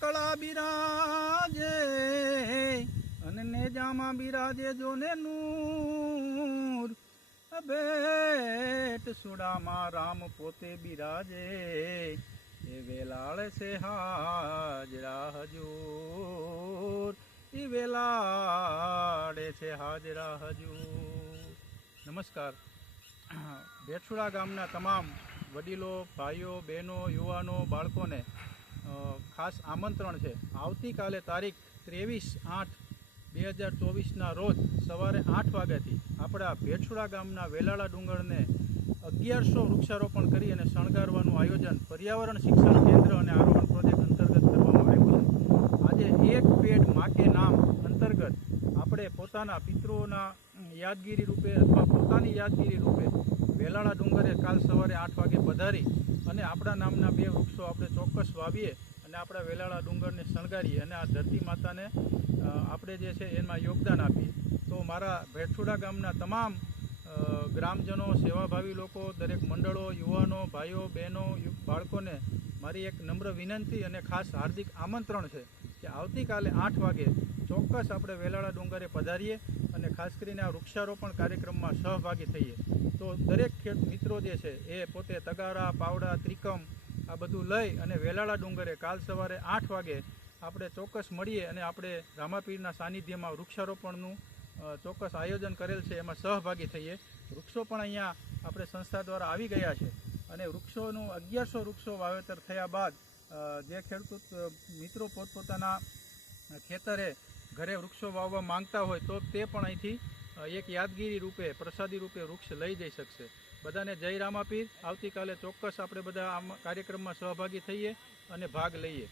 કળા બિરાજે, અને નેજામાં બિરાજે જોને નૂર. બેટ સુડામાં રામ પોતે બિરાજે, એ વેલાળ છે હાજરા હજૂર. એ વેલાડે છે હાજરા હજૂર. નમસ્કાર. ભેટસુડા ગામના તમામ વડીલો, ભાઈઓ, બહેનો, યુવાનો, બાળકોને ખાસ આમંત્રણ છે. આવતીકાલે તારીખ ત્રેવીસ આઠ બે હજાર ચોવીસના રોજ સવારે આઠ વાગ્યાથી આપણા ભેછુડા ગામના વેલાળા ડુંગરને અગિયારસો વૃક્ષારોપણ કરી અને શણગારવાનું આયોજન પર્યાવરણ શિક્ષણ કેન્દ્ર અને આરોહણ પ્રોજેક્ટ અંતર્ગત કરવામાં આવ્યું છે. આજે એક પેડ માકે નામ અંતર્ગત આપણે પોતાના પિતૃઓના યાદગીરી રૂપે અથવા પોતાની યાદગીરી રૂપે વેલાળા ડુંગરે કાલ સવારે આઠ વાગે પધારી અને આપણા નામના બે વૃક્ષો આપણે ચોક્કસ વાવીએ અને આપણા વેલાળા ડુંગરને શણગારીએ અને આ ધરતી માતાને આપણે જે છે એમાં યોગદાન આપીએ. તો મારા ભેટસુડા ગામના તમામ ગ્રામજનો, સેવાભાવી લોકો, દરેક મંડળો, યુવાનો, ભાઈઓ, બહેનો બાળકોને મારી એક નમ્ર વિનંતી અને ખાસ હાર્દિક આમંત્રણ છે. કે આવતીકાલે આઠ વાગે ચોક્કસ આપણે વેલાળા ડુંગરે પધારીએ અને ખાસ કરીને આ વૃક્ષારોપણ કાર્યક્રમમાં સહભાગી થઈએ. તો દરેક ખેડ મિત્રો જે છે, એ પોતે તગારા, પાવડા, ત્રિકમ આ બધું લઈ અને વેલાળા ડુંગરે કાલ સવારે આઠ વાગે આપણે ચોક્કસ મળીએ અને આપણે રામાપીરના સાનિધ્યમાં વૃક્ષારોપણનું ચોક્કસ આયોજન કરેલ છે, એમાં સહભાગી થઈએ. વૃક્ષો પણ અહીંયા આપણે સંસ્થા દ્વારા આવી ગયા છે અને વૃક્ષોનું અગિયારસો વૃક્ષો વાવેતર થયા બાદ જે ખેડૂત મિત્રો પોતપોતાના ખેતરે ઘરે વૃક્ષો વાવવા માંગતા હોય તો તે પણ અહીંથી એક યાદગીરી રૂપે, પ્રસાદી રૂપે વૃક્ષ લઈ જઈ શકશે. બધાને જય રામાપીર. આવતીકાલે ચોક્કસ આપણે બધા આમ કાર્યક્રમમાં સહભાગી થઈએ અને ભાગ લઈએ.